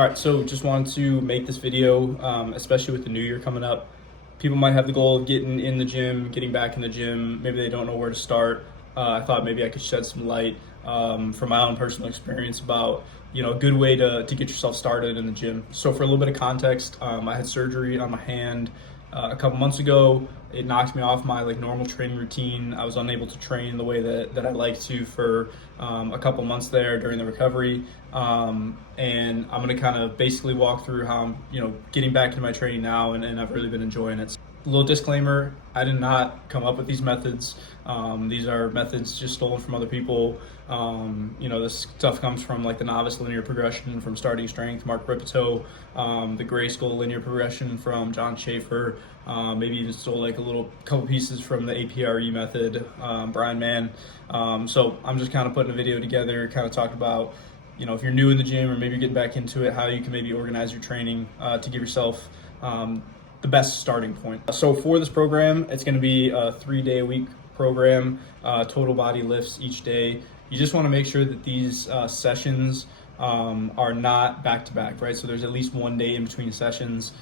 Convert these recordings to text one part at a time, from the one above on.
All right, so just wanted to make this video, especially with the new year coming up. People might have the goal of getting in the gym, getting back in the gym. Maybe they don't know where to start. I thought maybe I could shed some light from my own personal experience about, a good way to get yourself started in the gym. So for a little bit of context, I had surgery on my hand a couple months ago. It knocked me off my normal training routine. I was unable to train the way that I like to for a couple months there during the recovery. And I'm gonna kind of basically walk through how I'm getting back into my training now, and I've really been enjoying it. A little disclaimer, I did not come up with these methods. These are methods just stolen from other people. This stuff comes from the novice linear progression from Starting Strength, Mark Rippetoe, the gray skull linear progression from John Schaefer, maybe even stole a couple pieces from the APRE method, Brian Mann. So I'm just kind of putting a video together, kind of talk about, if you're new in the gym or maybe you're getting back into it, how you can maybe organize your training to give yourself the best starting point. So for this program, it's going to be a 3-day-a-week program, total body lifts each day. You just want to make sure that these sessions are not back-to-back, right? So there's at least one day in between sessions.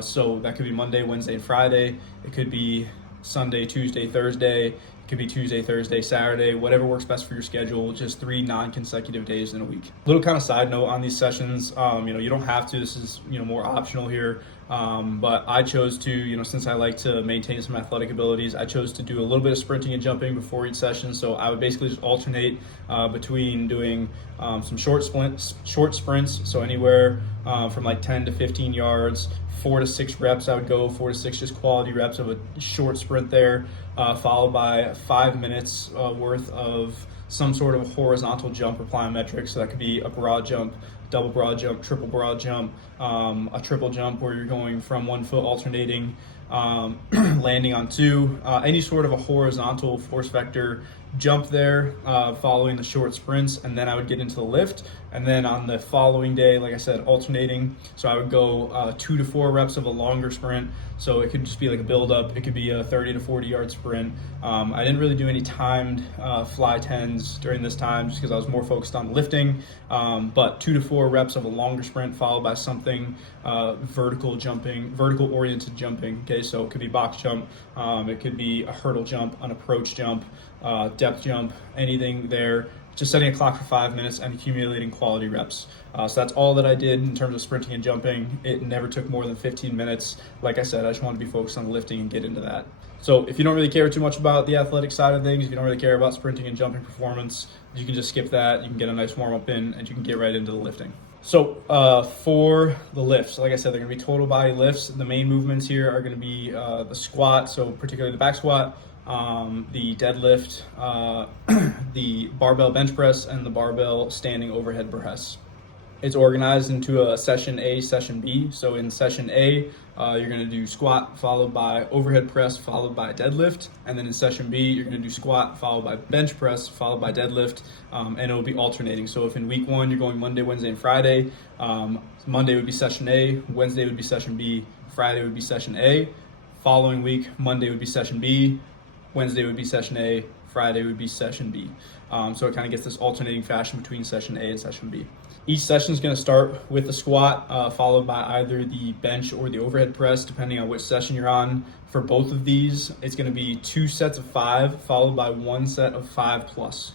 So that could be Monday, Wednesday, and Friday. It could be Sunday, Tuesday, Thursday. It could be Tuesday, Thursday, Saturday, whatever works best for your schedule, just 3 non-consecutive days in a week. Little kind of side note on these sessions, you don't have to, this is, more optional here. But I chose to, since I like to maintain some athletic abilities, I chose to do a little bit of sprinting and jumping before each session. So I would basically just alternate between doing some short sprints. So anywhere from 10 to 15 yards, 4 to 6 reps. I would go 4 to 6 just quality reps of a short sprint there, followed by 5 minutes worth of some sort of horizontal jump or plyometric. So that could be a broad jump, double broad jump, triple broad jump, a triple jump where you're going from one foot alternating, landing on two, any sort of a horizontal force vector jump there, following the short sprints. And then I would get into the lift. And then on the following day, like I said, alternating. So I would go 2 to 4 reps of a longer sprint. So it could just be a build up. It could be a 30 to 40 yard sprint. I didn't really do any timed fly 10s during this time just because I was more focused on lifting. But 2 to 4 reps of a longer sprint followed by something vertical oriented jumping. Okay, so it could be box jump. It could be a hurdle jump, an approach jump, depth jump, anything there. Just setting a clock for 5 minutes and accumulating quality reps. So that's all that I did in terms of sprinting and jumping. It never took more than 15 minutes. Like I said, I just wanted to be focused on lifting and get into that. So if you don't really care too much about the athletic side of things, if you don't really care about sprinting and jumping performance, you can just skip that. You can get a nice warm up in and you can get right into the lifting. So for the lifts, like I said, they're gonna be total body lifts. The main movements here are gonna be the squat, so particularly the back squat, the deadlift, the barbell bench press, and the barbell standing overhead press. It's organized into a session A, session B. So in session A, you're going to do squat followed by overhead press followed by deadlift. And then in session B, you're going to do squat followed by bench press followed by deadlift. And it will be alternating. So if in week 1 you're going Monday, Wednesday, and Friday, Monday would be session A, Wednesday would be session B, Friday would be session A. Following week, Monday would be session B, Wednesday would be session A, Friday would be session B. So it kind of gets this alternating fashion between session A and session B. Each session is going to start with the squat, followed by either the bench or the overhead press, depending on which session you're on. For both of these, it's going to be 2 sets of 5, followed by 1 set of 5 plus.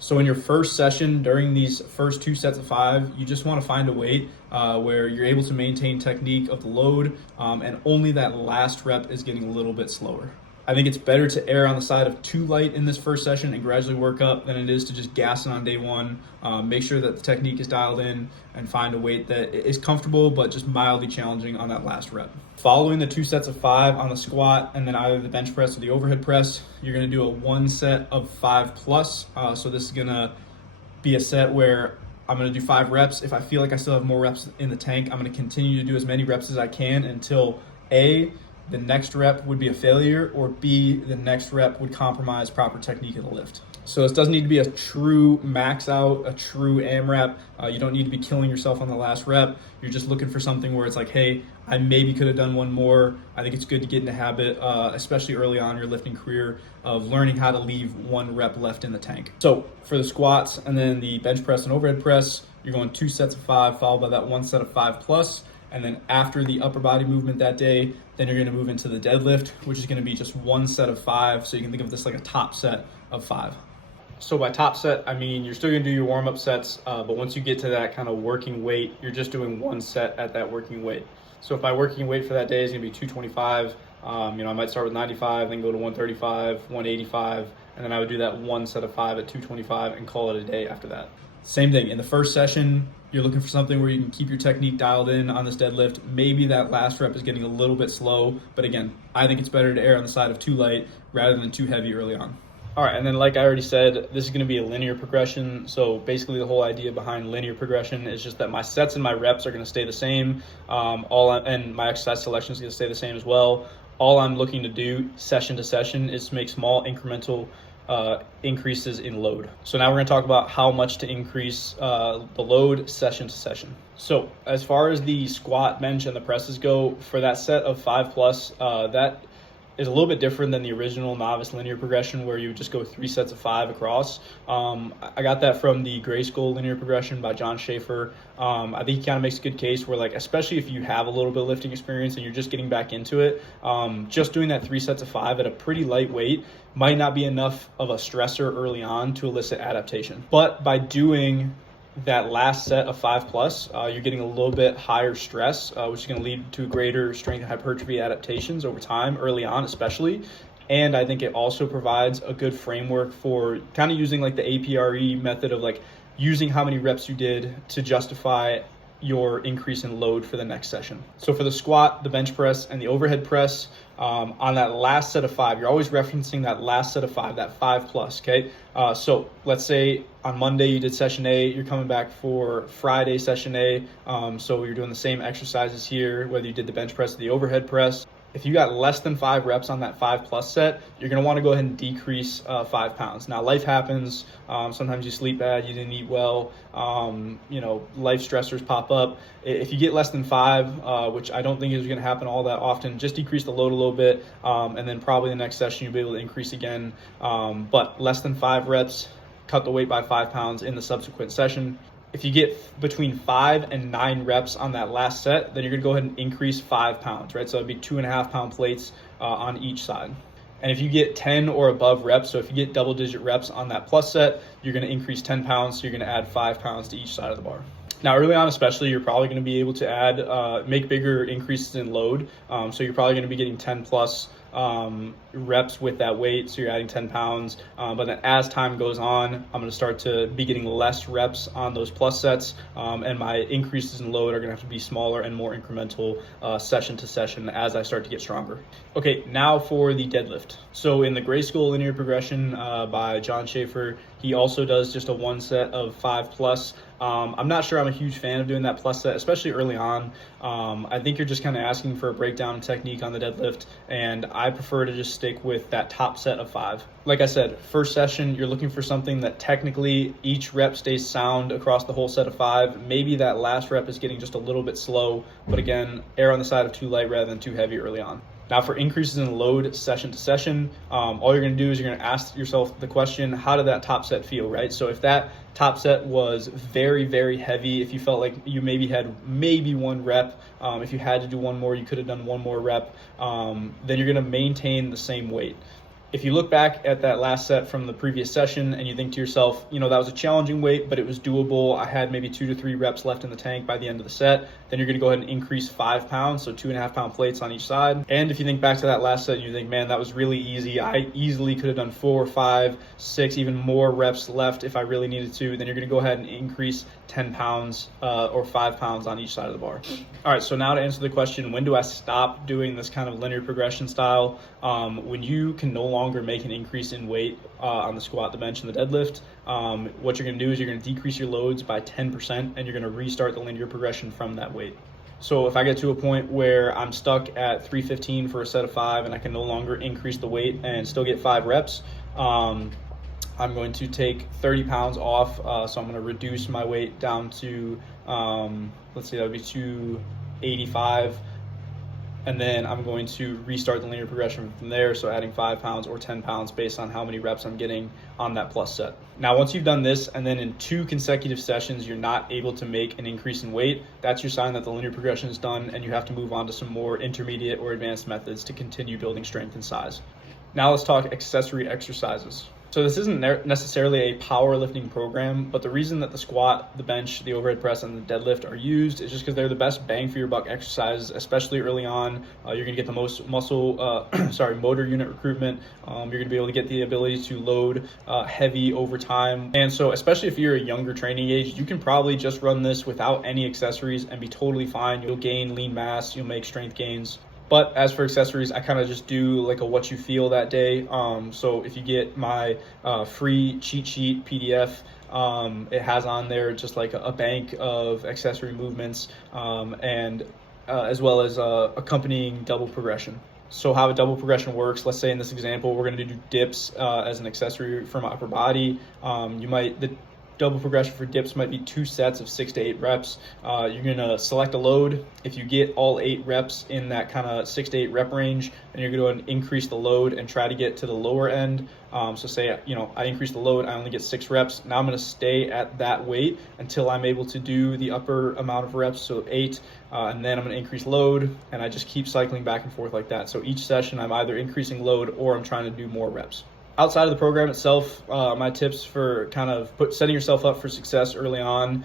So in your first session, during these first 2 sets of 5, you just want to find a weight where you're able to maintain technique of the load, and only that last rep is getting a little bit slower. I think it's better to err on the side of too light in this first session and gradually work up than it is to just gas it on day 1. Make sure that the technique is dialed in and find a weight that is comfortable but just mildly challenging on that last rep. Following the 2 sets of 5 on the squat and then either the bench press or the overhead press, you're going to do a 1 set of 5 plus. So this is going to be a set where I'm going to do 5 reps. If I feel like I still have more reps in the tank, I'm going to continue to do as many reps as I can until A, the next rep would be a failure, or B, the next rep would compromise proper technique of the lift. So this doesn't need to be a true max out, a true AMRAP. You don't need to be killing yourself on the last rep. You're just looking for something where it's hey, I maybe could have done one more. I think it's good to get in the habit, especially early on in your lifting career, of learning how to leave 1 rep left in the tank. So for the squats and then the bench press and overhead press, you're going 2 sets of 5 followed by that 1 set of 5 plus. And then after the upper body movement that day, then you're gonna move into the deadlift, which is gonna be just 1 set of 5. So you can think of this like a top set of 5. So by top set, I mean you're still gonna do your warm-up sets, but once you get to that kind of working weight, you're just doing 1 set at that working weight. So if my working weight for that day is gonna be 225, I might start with 95, then go to 135, 185, and then I would do that 1 set of 5 at 225 and call it a day after that. Same thing, in the first session, you're looking for something where you can keep your technique dialed in on this deadlift. Maybe that last rep is getting a little bit slow, but again, I think it's better to err on the side of too light rather than too heavy early on. All right, and then like I already said, this is gonna be a linear progression. So basically the whole idea behind linear progression is just that my sets and my reps are gonna stay the same, and my exercise selection is gonna stay the same as well. All I'm looking to do session to session is to make small incremental increases in load. So now we're going to talk about how much to increase the load session to session. So as far as the squat, bench, and the presses go, for that set of 5 plus, that is a little bit different than the original novice linear progression where you just go 3 sets of 5 across. I got that from the Gray Skull linear progression by John Schaefer. I think he kind of makes a good case where, like, especially if you have a little bit of lifting experience and you're just getting back into it, just doing that 3 sets of 5 at a pretty light weight might not be enough of a stressor early on to elicit adaptation. But by doing that last set of 5 plus, you're getting a little bit higher stress, which is going to lead to greater strength and hypertrophy adaptations over time, early on especially. And I think it also provides a good framework for kind of using like the APRE method of like using how many reps you did to justify your increase in load for the next session. So for the squat, the bench press, and the overhead press, on that last set of 5, you're always referencing that last set of 5, that 5 plus, okay? So let's say on Monday you did session A, you're coming back for Friday session A, so you're doing the same exercises here, whether you did the bench press or the overhead press. If you got less than 5 reps on that 5 plus set, you're going to want to go ahead and decrease 5 pounds. Now, life happens. Sometimes you sleep bad, you didn't eat well, life stressors pop up. If you get less than 5, which I don't think is going to happen all that often, just decrease the load a little bit, and then probably the next session you'll be able to increase again. But less than 5 reps, cut the weight by 5 pounds in the subsequent session. If you get between 5 and 9 reps on that last set, then you're gonna go ahead and increase 5 pounds, right? So it'd be 2.5 pound plates on each side. And if you get 10 or above reps, so if you get double-digit reps on that plus set, you're gonna increase 10 pounds, so you're gonna add 5 pounds to each side of the bar. Now, early on especially, you're probably gonna be able to add, make bigger increases in load. So you're probably gonna be getting 10 plus reps with that weight, so you're adding 10 pounds. But then as time goes on, I'm going to start to be getting less reps on those plus sets, and my increases in load are going to have to be smaller and more incremental session to session as I start to get stronger. Okay, now for the deadlift. So in the Gray Skull linear progression by John Schaefer, he also does just a 1 set of 5 plus. I'm not sure I'm a huge fan of doing that plus set, especially early on. I think you're just kind of asking for a breakdown technique on the deadlift, and I prefer to just stick with that top set of 5. Like I said, first session, you're looking for something that technically each rep stays sound across the whole set of 5. Maybe that last rep is getting just a little bit slow, but again, err on the side of too light rather than too heavy early on. Now for increases in load session to session, all you're going to do is you're going to ask yourself the question, how did that top set feel, right? So if that top set was very, very heavy, if you felt like you maybe had 1 rep, if you had to do 1 more, you could have done 1 more rep, then you're going to maintain the same weight. If you look back at that last set from the previous session and you think to yourself, that was a challenging weight, but it was doable. I had maybe 2 to 3 reps left in the tank by the end of the set. Then you're going to go ahead and increase 5 pounds, so 2.5 pound plates on each side. And if you think back to that last set and you think, man, that was really easy. I easily could have done 4, 5, 6, even more reps left if I really needed to. Then you're going to go ahead and increase 10 pounds or 5 pounds on each side of the bar. All right, so now to answer the question, when do I stop doing this kind of linear progression style? When you can no longer make an increase in weight on the squat, the bench, and the deadlift, what you're going to do is you're going to decrease your loads by 10% and you're going to restart the linear progression from that weight. So if I get to a point where I'm stuck at 315 for a set of 5 and I can no longer increase the weight and still get 5 reps, I'm going to take 30 pounds off. So I'm going to reduce my weight down to, let's see, that would be 285. and then I'm going to restart the linear progression from there, so adding 5 pounds or 10 pounds based on how many reps I'm getting on that plus set. Now, once you've done this, and then in 2 consecutive sessions, you're not able to make an increase in weight, that's your sign that the linear progression is done, and you have to move on to some more intermediate or advanced methods to continue building strength and size. Now let's talk accessory exercises. So this isn't necessarily a powerlifting program, but the reason that the squat, the bench, the overhead press, and the deadlift are used is just because they're the best bang for your buck exercises, especially early on. You're gonna get the most motor unit recruitment. You're gonna be able to get the ability to load heavy over time. And so especially if you're a younger training age, you can probably just run this without any accessories and be totally fine. You'll gain lean mass, you'll make strength gains. But as for accessories, I kind of just do like a what you feel that day. So if you get my free cheat sheet PDF, it has on there just like a bank of accessory movements and as well as accompanying double progression. So how a double progression works, let's say in this example, we're going to do dips as an accessory for my upper body. The double progression for dips might be 2 sets of 6 to 8 reps. You're gonna select a load. If you get all 8 reps in that kind of 6 to 8 rep range, and you're gonna increase the load and try to get to the lower end. So say, I increase the load, I only get 6 reps. Now I'm gonna stay at that weight until I'm able to do the upper amount of reps, so 8, and then I'm gonna increase load, and I just keep cycling back and forth like that. So each session I'm either increasing load or I'm trying to do more reps. Outside of the program itself, my tips for kind of setting yourself up for success early on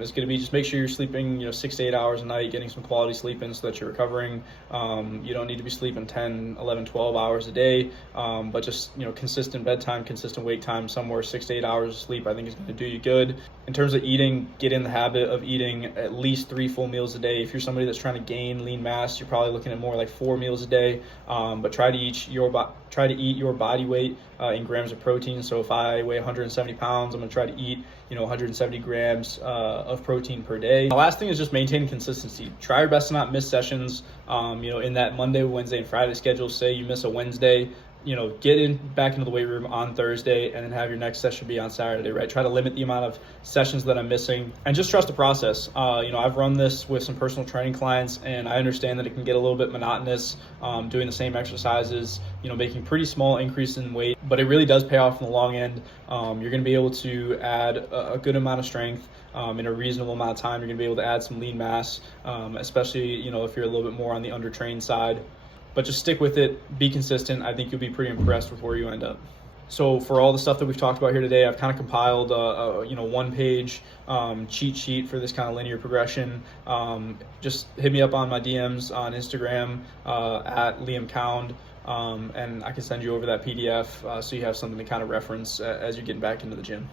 is going to be just make sure you're sleeping 6 to 8 hours a night, getting some quality sleep in so that you're recovering. You don't need to be sleeping 10, 11, 12 hours a day, but just consistent bedtime, consistent wake time, somewhere 6 to 8 hours of sleep I think is going to do you good. In terms of eating, get in the habit of eating at least 3 full meals a day. If you're somebody that's trying to gain lean mass, you're probably looking at more like 4 meals a day, but try to eat your body weight in grams of protein. So if I weigh 170 pounds, I'm gonna try to eat 170 grams of protein per day. The last thing is just maintaining consistency. Try your best to not miss sessions. In that Monday, Wednesday, and Friday schedule, say you miss a Wednesday, get back into the weight room on Thursday and then have your next session be on Saturday, right? Try to limit the amount of sessions that I'm missing and just trust the process. I've run this with some personal training clients, and I understand that it can get a little bit monotonous doing the same exercises, making pretty small increase in weight, but it really does pay off in the long end. You're going to be able to add a good amount of strength in a reasonable amount of time. You're going to be able to add some lean mass, especially, if you're a little bit more on the undertrained side. But just stick with it, be consistent. I think you'll be pretty impressed with where you end up. So for all the stuff that we've talked about here today, I've kind of compiled a 1-page cheat sheet for this kind of linear progression. Just hit me up on my DMs on Instagram at Liam Cound, and I can send you over that PDF so you have something to kind of reference as you're getting back into the gym.